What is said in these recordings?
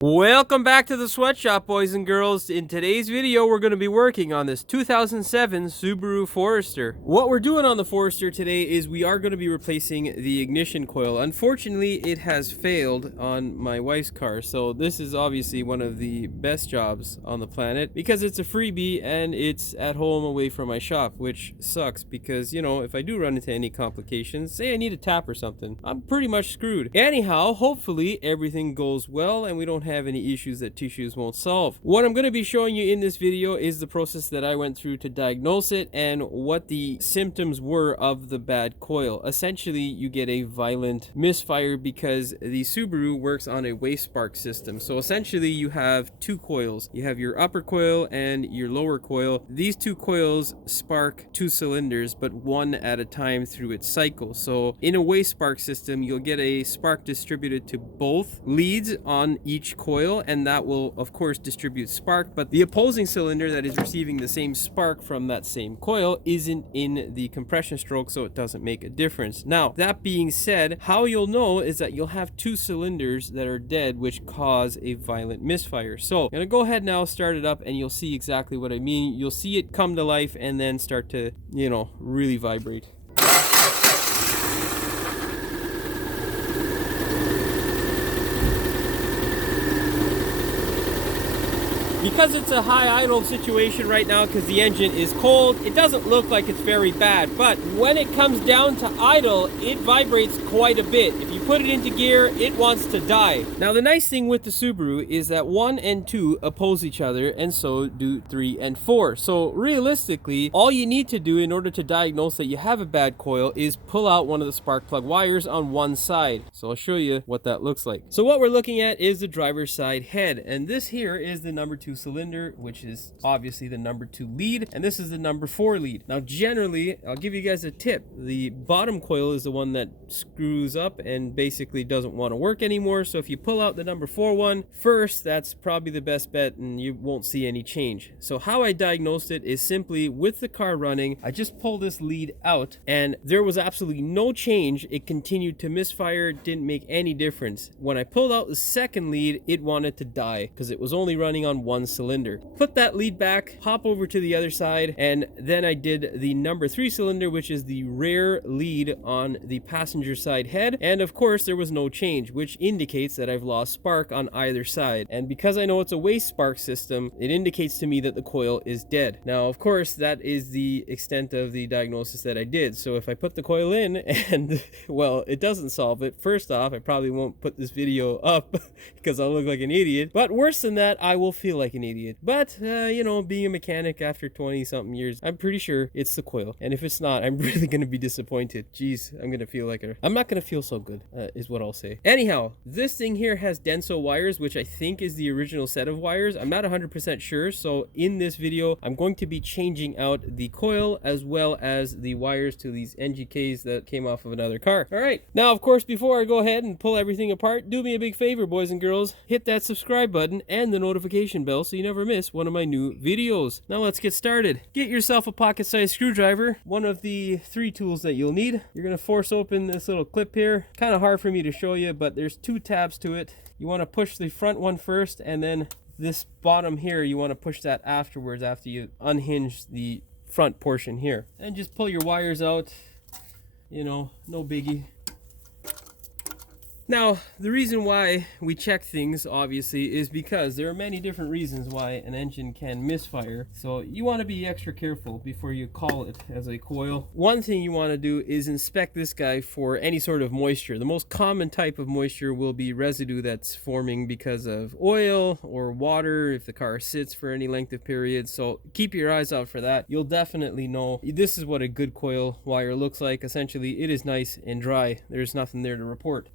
Welcome back to the sweatshop, boys and girls. In today's video, we're going to be working on this 2007 Subaru Forester. What we're doing on the Forester today is we are going to be replacing the ignition coil. Unfortunately, it has failed on my wife's car, so this is obviously one of the best jobs on the planet because it's a freebie and it's at home away from my shop, which sucks because, you know, if I do run into any complications, say I need a tap or something, I'm pretty much screwed. Anyhow, hopefully everything goes well and we don't have any issues that tissues won't solve. What I'm going to be showing you in this video is the process that I went through to diagnose it and what the symptoms were of the bad coil. Essentially, you get a violent misfire because the Subaru works on a waste spark system. So essentially, you have two coils. You have your upper coil and your lower coil. These two coils spark two cylinders, but one at a time through its cycle. So in a waste spark system, you'll get a spark distributed to both leads on each coil, and that will of course distribute spark, but the opposing cylinder that is receiving the same spark from that same coil isn't in the compression stroke, so it doesn't make a difference. Now, that being said, how you'll know is that you'll have two cylinders that are dead, which cause a violent misfire. So I'm gonna go ahead now, start it up, and you'll see exactly what I mean. You'll see it come to life and then start to, you know, really vibrate. Because it's a high idle situation right now because the engine is cold, it doesn't look like it's very bad, but when it comes down to idle, it vibrates quite a bit. If you put it into gear, it wants to die. Now, the nice thing with the Subaru is that 1 and 2 oppose each other, and so do 3 and 4. So realistically, all you need to do in order to diagnose that you have a bad coil is pull out one of the spark plug wires on one side. So I'll show you what that looks like. So what we're looking at is the driver's side head, and this here is the number 2 cylinder, which is obviously the number 2 lead, and this is the number 4 lead. Now, generally, I'll give you guys a tip. The bottom coil is the one that screws up and basically doesn't want to work anymore. So if you pull out the number 4 one first, that's probably the best bet and you won't see any change. So how I diagnosed it is simply with the car running, I just pulled this lead out and there was absolutely no change. It continued to misfire, didn't make any difference. When I pulled out the second lead, it wanted to die because it was only running on one cylinder. Put that lead back, hop over to the other side, and then I did the number 3 cylinder, which is the rear lead on the passenger side head, and of course there was no change, which indicates that I've lost spark on either side. And because I know it's a waste spark system, it indicates to me that the coil is dead. Now, of course, that is the extent of the diagnosis that I did. So if I put the coil in and, well, it doesn't solve it, first off, I probably won't put this video up because I'll look like an idiot, but worse than that, I will feel like an idiot. But you know, being a mechanic after 20 something years, I'm pretty sure it's the coil, and if it's not, I'm really gonna be disappointed. Jeez, I'm not gonna feel so good, is what I'll say. Anyhow, this thing here has Denso wires, which I think is the original set of wires. I'm not 100% sure, so in this video I'm going to be changing out the coil as well as the wires to these NGKs that came off of another car. All right, now of course, before I go ahead and pull everything apart, do me a big favor, boys and girls, hit that subscribe button and the notification bell so you never miss one of my new videos. Now let's get started. Get yourself a pocket-sized screwdriver, one of the 3 tools that you'll need. You're gonna force open this little clip here. Kind of hard for me to show you, but there's 2 tabs to it. You want to push the front one first, and then this bottom here, you want to push that afterwards after you unhinge the front portion here. And just pull your wires out, you know, no biggie. Now, the reason why we check things, obviously, is because there are many different reasons why an engine can misfire. So you want to be extra careful before you call it as a coil. One thing you want to do is inspect this guy for any sort of moisture. The most common type of moisture will be residue that's forming because of oil or water if the car sits for any length of period. So keep your eyes out for that. You'll definitely know. This is what a good coil wire looks like. Essentially, it is nice and dry. There's nothing there to report.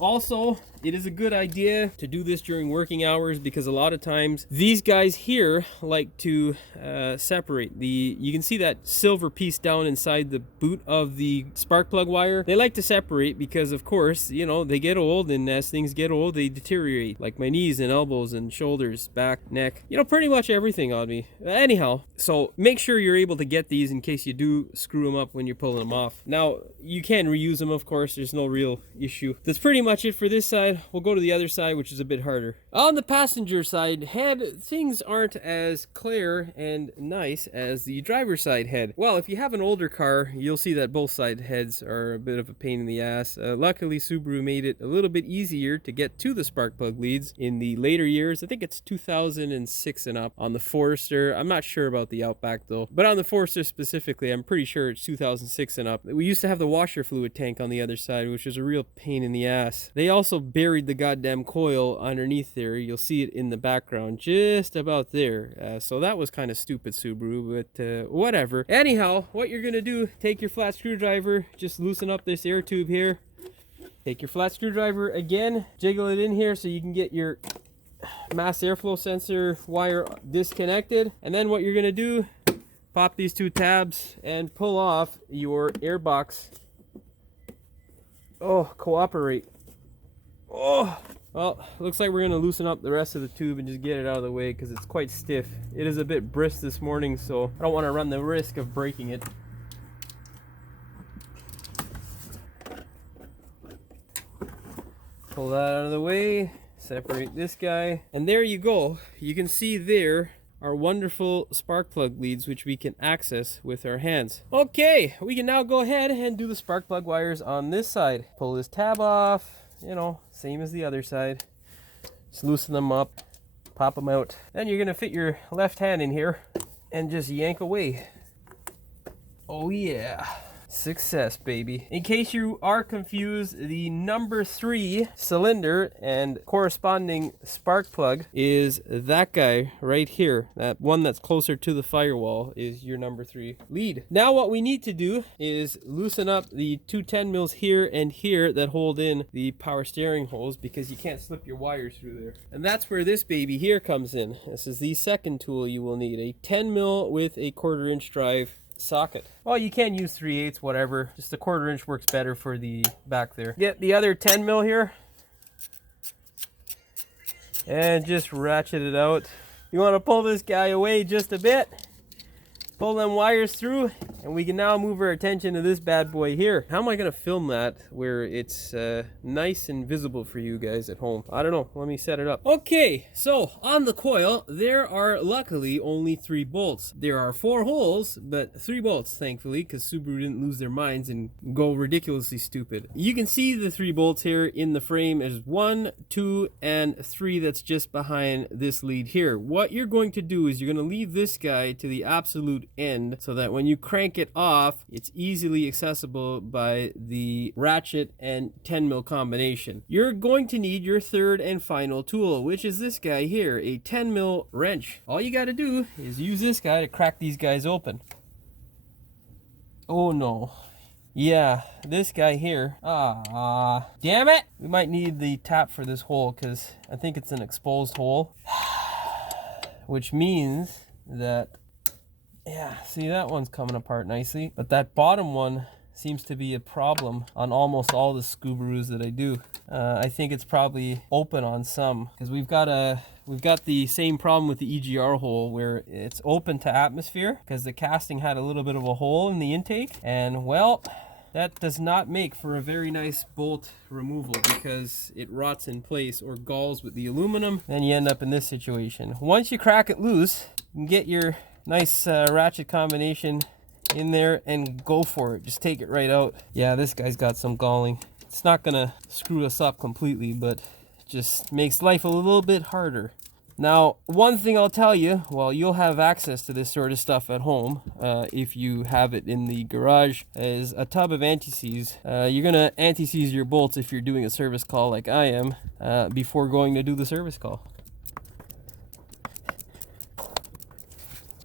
Also, it is a good idea to do this during working hours because a lot of times these guys here like to separate. You can see that silver piece down inside the boot of the spark plug wire. They like to separate because, of course, you know, they get old, and as things get old, they deteriorate, like my knees and elbows and shoulders, back, neck, you know, pretty much everything on me. Anyhow, so make sure you're able to get these in case you do screw them up when you're pulling them off. Now, you can reuse them, of course. There's no real issue. That's pretty much it for this side. side. We'll go to the other side, which is a bit harder. On the passenger side head, things aren't as clear and nice as the driver's side head. Well, if you have an older car, you'll see that both side heads are a bit of a pain in the ass. Luckily, Subaru made it a little bit easier to get to the spark plug leads in the later years. I think it's 2006 and up on the Forester. I'm not sure about the Outback though, but on the Forester specifically, I'm pretty sure it's 2006 and up. We used to have the washer fluid tank on the other side, which was a real pain in the ass. They also buried the goddamn coil underneath there. You'll see it in the background, just about there. So that was kind of stupid, Subaru, but whatever. Anyhow, what you're gonna do, take your flat screwdriver, just loosen up this air tube here. Take your flat screwdriver again, jiggle it in here so you can get your mass airflow sensor wire disconnected. And then what you're gonna do, pop these two tabs and pull off your air box. Oh, cooperate. Oh, well, looks like we're gonna loosen up the rest of the tube and just get it out of the way because it's quite stiff. It is a bit brisk this morning, so I don't want to run the risk of breaking it. Pull that out of the way, separate this guy, and there you go. You can see there our wonderful spark plug leads, which we can access with our hands. Okay, we can now go ahead and do the spark plug wires on this side. Pull this tab off, you know, same as the other side. Just loosen them up, pop them out. Then you're gonna fit your left hand in here and just yank away. Oh yeah. Success, baby. In case you are confused, the number 3 cylinder and corresponding spark plug is that guy right here. That one that's closer to the firewall is your number 3 lead. Now what we need to do is loosen up the two 10 mils here and here that hold in the power steering holes, because you can't slip your wires through there. And that's where this baby here comes in. This is the second tool you will need. A 10 mil with a 1/4 inch drive socket. Well, you can use 3/8, whatever. Just the 1/4 inch works better for the back there. Get the other 10 mil here and just ratchet it out. You want to pull this guy away just a bit, pull them wires through, and we can now move our attention to this bad boy here. How am I going to film that where it's nice and visible for you guys at home? I don't know. Let me set it up. Okay, so on the coil, there are luckily only 3 bolts. There are 4 holes, but 3 bolts, thankfully, because Subaru didn't lose their minds and go ridiculously stupid. You can see the 3 bolts here in the frame. There's 1, 2, and 3 that's just behind this lead here. What you're going to do is you're going to leave this guy to the absolute end so that when you crank it off, it's easily accessible by the ratchet and 10 mil combination. You're going to need your third and final tool, which is this guy here, a 10 mil wrench. All you got to do is use this guy to crack these guys open. Oh no. Yeah, this guy here. Damn it! We might need the tap for this hole because I think it's an exposed hole. Which means that, yeah, see, that one's coming apart nicely. But that bottom one seems to be a problem on almost all the Subarus that I do. I think it's probably open on some because we've got the same problem with the EGR hole where it's open to atmosphere because the casting had a little bit of a hole in the intake, and well, that does not make for a very nice bolt removal because it rots in place or galls with the aluminum. Then you end up in this situation. Once you crack it loose, you can get your nice ratchet combination in there and go for it. Just take it right out. Yeah, this guy's got some galling. It's not gonna screw us up completely, but it just makes life a little bit harder. Now, one thing I'll tell you, well, you'll have access to this sort of stuff at home if you have it in the garage, is a tub of anti-seize. You're gonna anti-seize your bolts if you're doing a service call like I am before going to do the service call.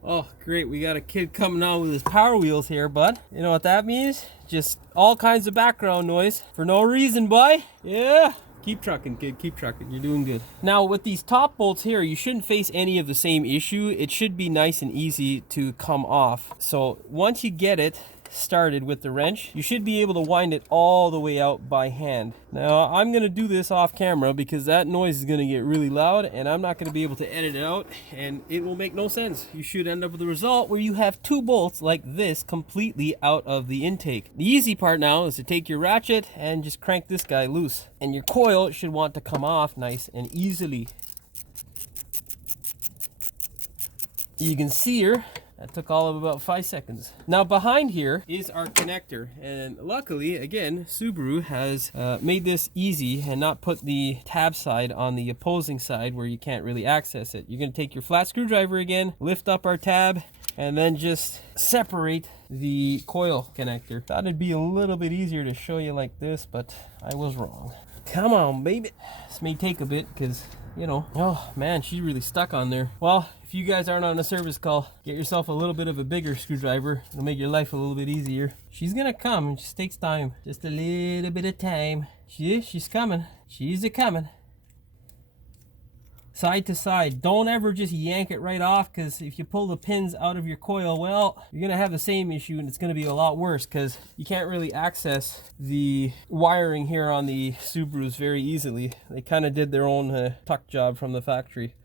Oh, great, we got a kid coming on with his Power Wheels here, bud. You know what that means? Just all kinds of background noise for no reason, boy. Yeah. Keep trucking, kid, keep trucking. You're doing good. Now, with these top bolts here, you shouldn't face any of the same issue. It should be nice and easy to come off. So once you get it started with the wrench, you should be able to wind it all the way out by hand. Now I'm gonna do this off camera because that noise is gonna get really loud and I'm not gonna be able to edit it out and it will make no sense. You should end up with a result where you have two bolts like this completely out of the intake. The easy part now is to take your ratchet and just crank this guy loose, and your coil should want to come off nice and easily. You can see here, that took all of about 5 seconds. Now behind here is our connector, and luckily, again, Subaru has made this easy and not put the tab side on the opposing side where you can't really access it. You're going to take your flat screwdriver again, lift up our tab, and then just separate the coil connector. Thought it'd be a little bit easier to show you like this, but I was wrong. Come on, baby. This may take a bit because, you know, oh man, she's really stuck on there. Well, if you guys aren't on a service call, get yourself a little bit of a bigger screwdriver. It'll make your life a little bit easier. She's gonna come, it just takes time. Just a little bit of time. She's coming. She's a-coming. Side to side. Don't ever just yank it right off, because if you pull the pins out of your coil, well, you're gonna have the same issue and it's gonna be a lot worse because you can't really access the wiring here on the Subarus very easily. They kind of did their own tuck job from the factory.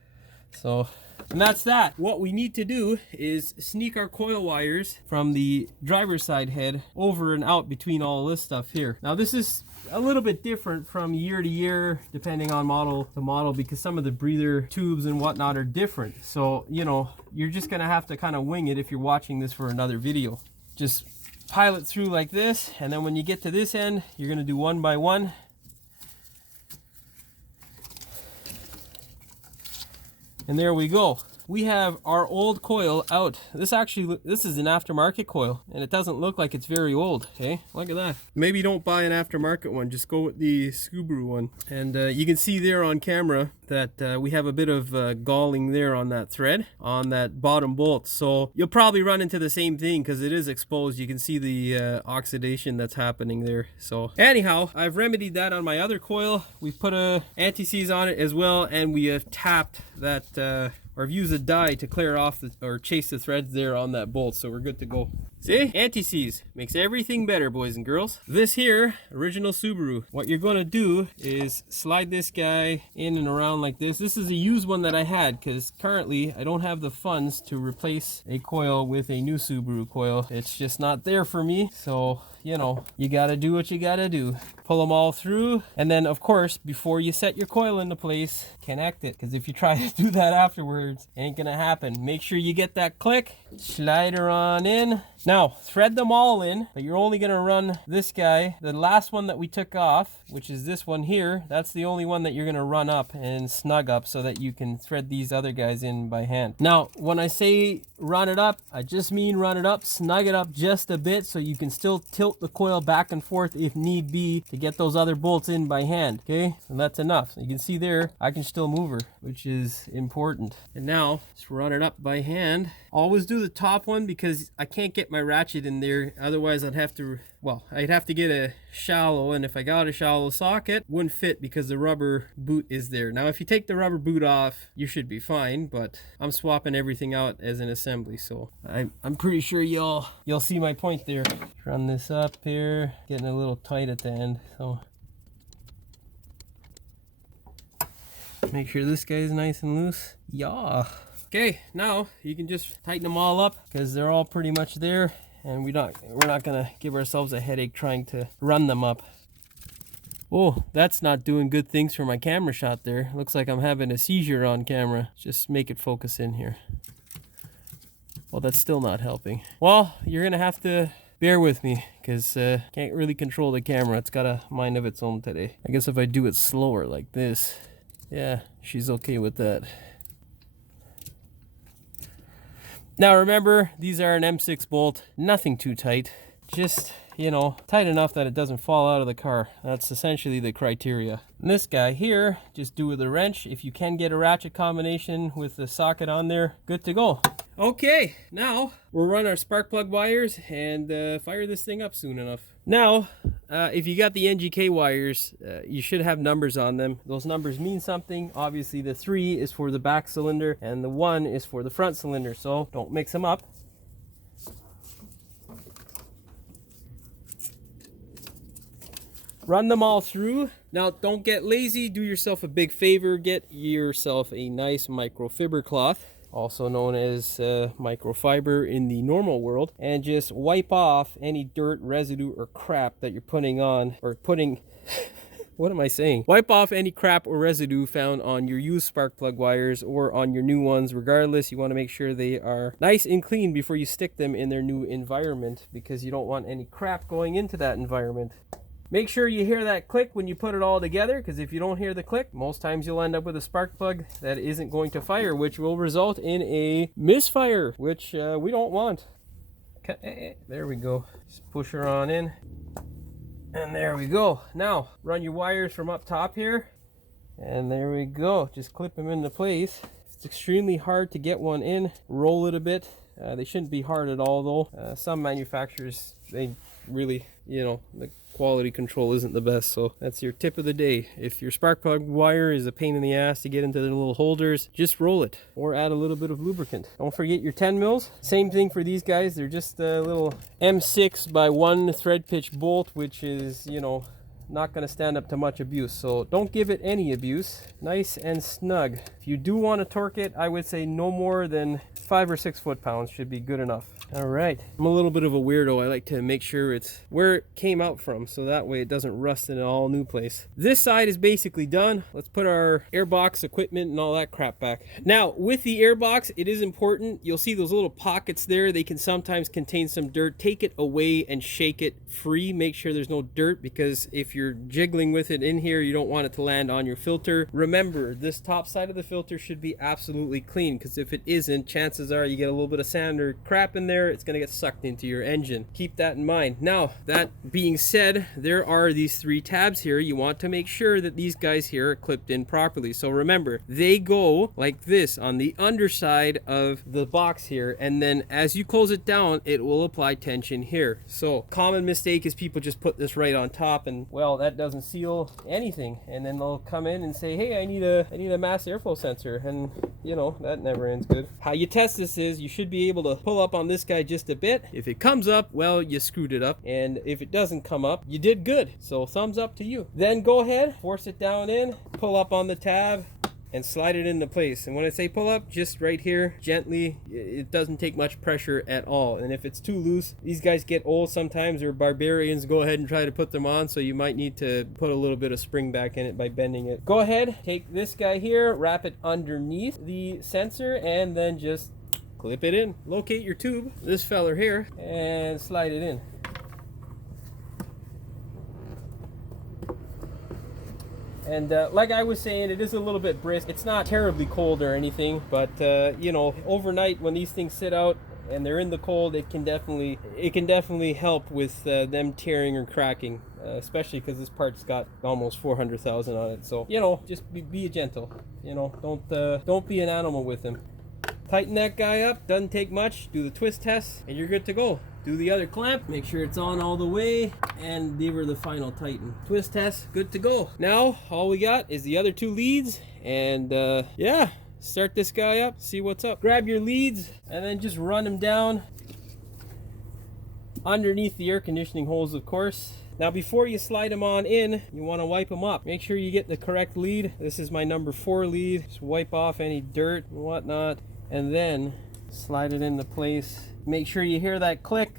So, and that's that. What we need to do is sneak our coil wires from the driver's side head over and out between all this stuff here. Now this is a little bit different from year to year depending on model to model because some of the breather tubes and whatnot are different. So, you know, you're just gonna have to kind of wing it if you're watching this for another video. Just pile it through like this, and then when you get to this end, you're gonna do one by one. And there we go. We have our old coil out. This is an aftermarket coil, and it doesn't look like it's very old. Okay, look at that. Maybe don't buy an aftermarket one, just go with the Subaru one. And you can see there on camera that we have a bit of galling there on that thread, on that bottom bolt. So you'll probably run into the same thing because it is exposed. You can see the oxidation that's happening there. So anyhow, I've remedied that on my other coil. We've put a anti-seize on it as well, and we have tapped that or I've used a die to clear off or chase the threads there on that bolt, so we're good to go. See? Anti-seize makes everything better, boys and girls. This here, original Subaru. What you're gonna do is slide this guy in and around like this. This is a used one that I had because currently I don't have the funds to replace a coil with a new Subaru coil. It's just not there for me, so you know, you gotta do what you gotta do. Pull them all through, and then of course, before you set your coil into place, connect it, because if you try to do that afterwards, it ain't gonna happen. Make sure you get that click, slide her on in. Now, thread them all in, but you're only gonna run this guy, the last one that we took off, which is this one here. That's the only one that you're gonna run up and snug up so that you can thread these other guys in by hand. Now, when I say run it up, I just mean run it up, snug it up just a bit so you can still tilt the coil back and forth if need be to get those other bolts in by hand, okay? And that's enough. So you can see there, I can still move her, which is important. And now, just run it up by hand. Always do the top one because I can't get my ratchet in there. Otherwise, I'd have to get a shallow, and if I got a shallow socket, wouldn't fit because the rubber boot is there. Now, if you take the rubber boot off, you should be fine, but I'm swapping everything out as an assembly, so I'm pretty sure you'll see my point there. Run this up here, getting a little tight at the end, so make sure this guy's nice and loose. Yeah. Okay, now you can just tighten them all up because they're all pretty much there, and we're not gonna give ourselves a headache trying to run them up. Oh, that's not doing good things for my camera shot there. Looks like I'm having a seizure on camera. Just make it focus in here. Well, that's still not helping. Well, you're gonna have to bear with me because can't really control the camera. It's got a mind of its own today. I guess if I do it slower like this, yeah, she's okay with that. Now remember, these are an M6 bolt, nothing too tight, just, you know, tight enough that it doesn't fall out of the car. That's essentially the criteria. And this guy here, just do with a wrench. If you can get a ratchet combination with the socket on there, good to go. Okay, now we'll run our spark plug wires and fire this thing up soon enough. Now, if you got the NGK wires, you should have numbers on them. Those numbers mean something. Obviously, the 3 is for the back cylinder and the 1 is for the front cylinder, so don't mix them up. Run them all through. Now, don't get lazy. Do yourself a big favor. Get yourself a nice microfiber cloth, also known as microfiber in the normal world, and just wipe off any dirt, residue, or crap that you're putting on, or putting... What am I saying? Wipe off any crap or residue found on your used spark plug wires or on your new ones. Regardless, you want to make sure they are nice and clean before you stick them in their new environment, because you don't want any crap going into that environment. Make sure you hear that click when you put it all together, because if you don't hear the click, most times you'll end up with a spark plug that isn't going to fire, which will result in a misfire, which we don't want. Okay, there we go. Just push her on in. And there we go. Now, run your wires from up top here. And there we go. Just clip them into place. It's extremely hard to get one in. Roll it a bit. They shouldn't be hard at all, though. Some manufacturers, they really, you know, the quality control isn't the best. So that's your tip of the day. If your spark plug wire is a pain in the ass to get into the little holders, just roll it or add a little bit of lubricant. Don't forget your 10 mils. Same thing for these guys. They're just a little M6 by 1 thread pitch bolt, which is, you know, not going to stand up to much abuse. So don't give it any abuse. Nice and snug. If you do want to torque it, I would say no more than 5 or 6 foot-pounds should be good enough. All right, I'm a little bit of a weirdo. I like to make sure it's where it came out from, so that way it doesn't rust in an all new place. This side is basically done. Let's put our airbox equipment and all that crap back. Now, with the airbox, it is important. You'll see those little pockets there. They can sometimes contain some dirt. Take it away and shake it free. Make sure there's no dirt, because if you're jiggling with it in here, you don't want it to land on your filter. Remember, this top side of the filter should be absolutely clean, because if it isn't, chances are you get a little bit of sand or crap in there, it's going to get sucked into your engine. Keep that in mind. Now, that being said, there are these 3 tabs here. You want to make sure that these guys here are clipped in properly. So remember, they go like this on the underside of the box here, and then as you close it down, it will apply tension here. So common mistake is people just put this right on top, and well, that doesn't seal anything, and then they'll come in and say, hey, I need a mass airflow sensor, and you know, that never ends good. How you test this is you should be able to pull up on this guy just a bit. If it comes up, well, you screwed it up, and if it doesn't come up, you did good. So thumbs up to you. Then go ahead, force it down in, pull up on the tab, and slide it into place. And when I say pull up, just right here, gently. It doesn't take much pressure at all. And if it's too loose, these guys get old sometimes, or barbarians go ahead and try to put them on, so you might need to put a little bit of spring back in it by bending it. Go ahead, take this guy here, wrap it underneath the sensor, and then just clip it in. Locate your tube, this feller here, and slide it in. And like I was saying, it is a little bit brisk. It's not terribly cold or anything, but you know, overnight when these things sit out and they're in the cold, it can definitely help with them tearing or cracking, especially because this part's got almost 400,000 on it. So you know, just be gentle. You know, don't be an animal with them. Tighten that guy up, doesn't take much. Do the twist test and you're good to go. Do the other clamp, make sure it's on all the way, and give her the final tighten. Twist test, good to go. Now all we got is the other 2 leads, and yeah, start this guy up, see what's up. Grab your leads and then just run them down underneath the air conditioning holes, of course. Now before you slide them on in, you want to wipe them up. Make sure you get the correct lead. This is my number 4 lead. Just wipe off any dirt and whatnot, and then slide it into place. Make sure you hear that click.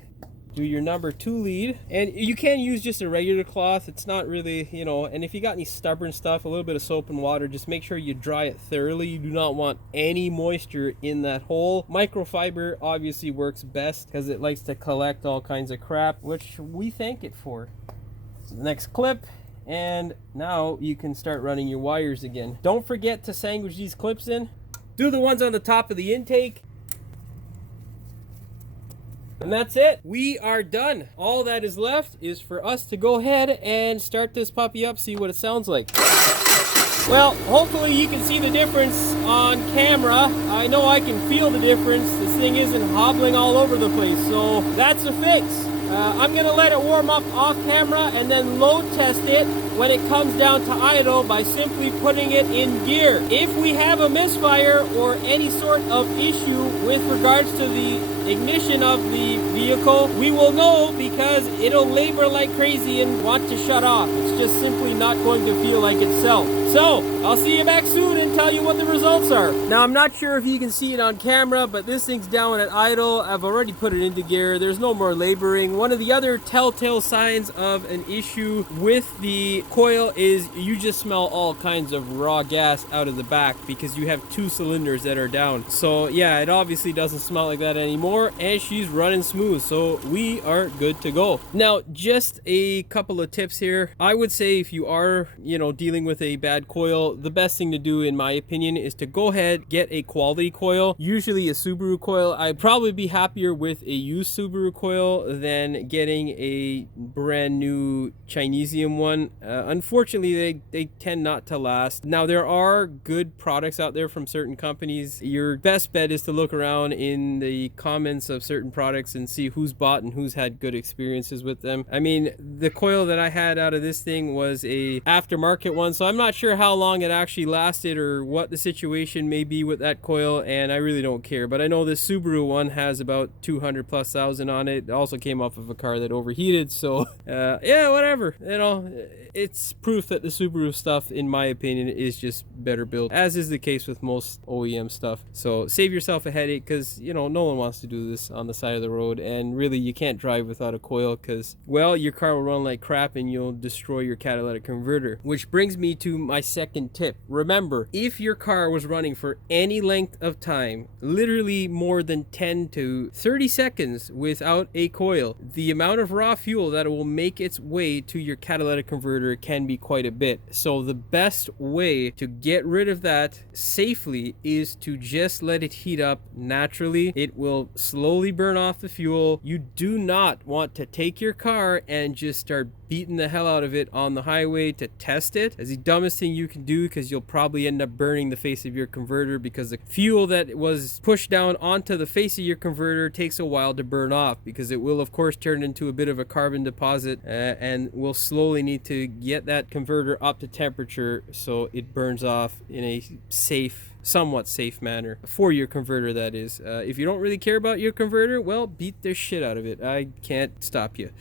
Do your number 2 lead, and you can use just a regular cloth. It's not really, you know, and if you got any stubborn stuff, a little bit of soap and water, just make sure you dry it thoroughly. You do not want any moisture in that hole. Microfiber obviously works best because it likes to collect all kinds of crap, which we thank it for. Next clip, and now you can start running your wires again. Don't forget to sandwich these clips in. Do the ones on the top of the intake. And that's it. We are done. All that is left is for us to go ahead and start this puppy up, see what it sounds like. Well, hopefully you can see the difference on camera. I know I can feel the difference. This thing isn't hobbling all over the place, so that's a fix. I'm gonna let it warm up off camera and then load test it when it comes down to idle by simply putting it in gear. If we have a misfire or any sort of issue with regards to the ignition of the vehicle, we will know because it'll labor like crazy and want to shut off. It's just simply not going to feel like itself. So, I'll see you back soon and tell you what the results are. Now, I'm not sure if you can see it on camera, but this thing's down at idle. I've already put it into gear. There's no more laboring. One of the other telltale signs of an issue with the coil is you just smell all kinds of raw gas out of the back because you have 2 cylinders that are down. So, yeah, it obviously doesn't smell like that anymore, and she's running smooth, so we are good to go. Now, just a couple of tips here. I would say if you are, dealing with a bad coil, the best thing to do, in my opinion, is to go ahead, get a quality coil, usually a Subaru coil. I'd probably be happier with a used Subaru coil than getting a brand new Chinesium one. Unfortunately, they tend not to last. Now, there are good products out there from certain companies. Your best bet is to look around in the comments of certain products and see who's bought and who's had good experiences with them. I mean, the coil that I had out of this thing was a aftermarket one, so I'm not sure how long it actually lasted or what the situation may be with that coil, and I really don't care. But I know this Subaru one has about 200,000+ on it. It also came off of a car that overheated, so yeah, whatever. It's proof that the Subaru stuff, in my opinion, is just better built, as is the case with most OEM stuff. So save yourself a headache, because no one wants to do this on the side of the road, and really you can't drive without a coil because, well, your car will run like crap and you'll destroy your catalytic converter. Which brings me to my second tip. Remember, if your car was running for any length of time, literally more than 10 to 30 seconds without a coil, the amount of raw fuel that it will make its way to your catalytic converter can be quite a bit. So the best way to get rid of that safely is to just let it heat up naturally. It will slowly burn off the fuel. You do not want to take your car and just start beating the hell out of it on the highway to test it. That's the dumbest thing you can do, because you'll probably end up burning the face of your converter, because the fuel that was pushed down onto the face of your converter takes a while to burn off, because it will of course turn into a bit of a carbon deposit, and we'll slowly need to get that converter up to temperature so it burns off in a somewhat safe manner for your converter, that is. If you don't really care about your converter, well, beat the shit out of it. I can't stop you.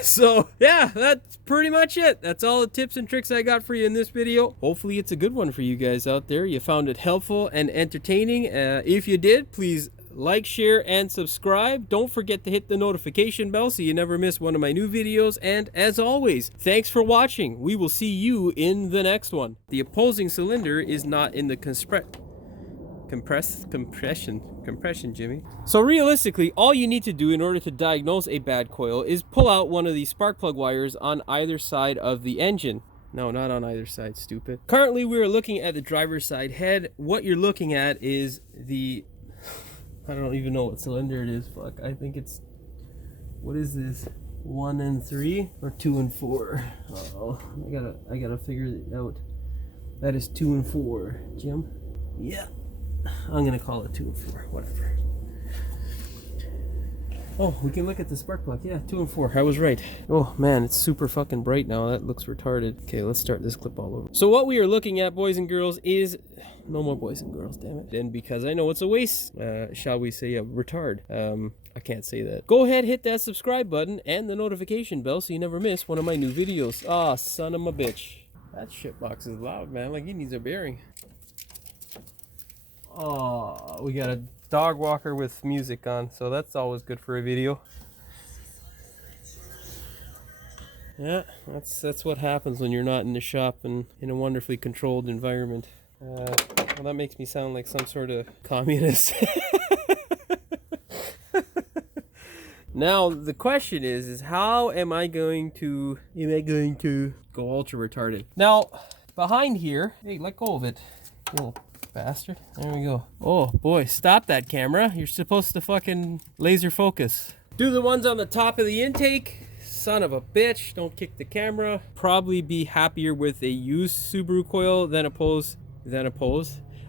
So yeah, that's pretty much it. That's all the tips and tricks I got for you in this video. Hopefully it's a good one for you guys out there. You found it helpful and entertaining. If you did, please like, share, and subscribe. Don't forget to hit the notification bell so you never miss one of my new videos. And as always, thanks for watching. We will see you in the next one. The opposing cylinder is not in the compression, Jimmy. So realistically, all you need to do in order to diagnose a bad coil is pull out one of these spark plug wires on either side of the engine. No, not on either side, stupid. Currently, we're looking at the driver's side head. What you're looking at is the... I don't even know what cylinder it is. Fuck, I think it's... What is this? 1 and 3 or 2 and 4? Uh-oh, I gotta figure it out. That is 2 and 4, Jim. Yeah, I'm gonna call it 2 and 4. Whatever. Oh, we can look at the spark plug. Yeah, 2 and 4. I was right. Oh man, it's super fucking bright now. That looks retarded. Okay, let's start this clip all over. So what we are looking at, boys and girls, is... No more boys and girls, damn it. And because I know it's a waste, shall we say a retard. I can't say that. Go ahead, hit that subscribe button and the notification bell so you never miss one of my new videos. Ah, son of a bitch. That shitbox is loud, man. Like he needs a bearing. Oh, we got a dog walker with music on, so that's always good for a video. Yeah, that's what happens when you're not in the shop and in a wonderfully controlled environment. Well, that makes me sound like some sort of communist. Now the question is how am I going to go ultra retarded? Now behind here, hey, let go of it, you little bastard. There we go. Oh boy, stop that camera. You're supposed to fucking laser focus. Do the ones on the top of the intake. Son of a bitch, don't kick the camera. Probably be happier with a used Subaru coil than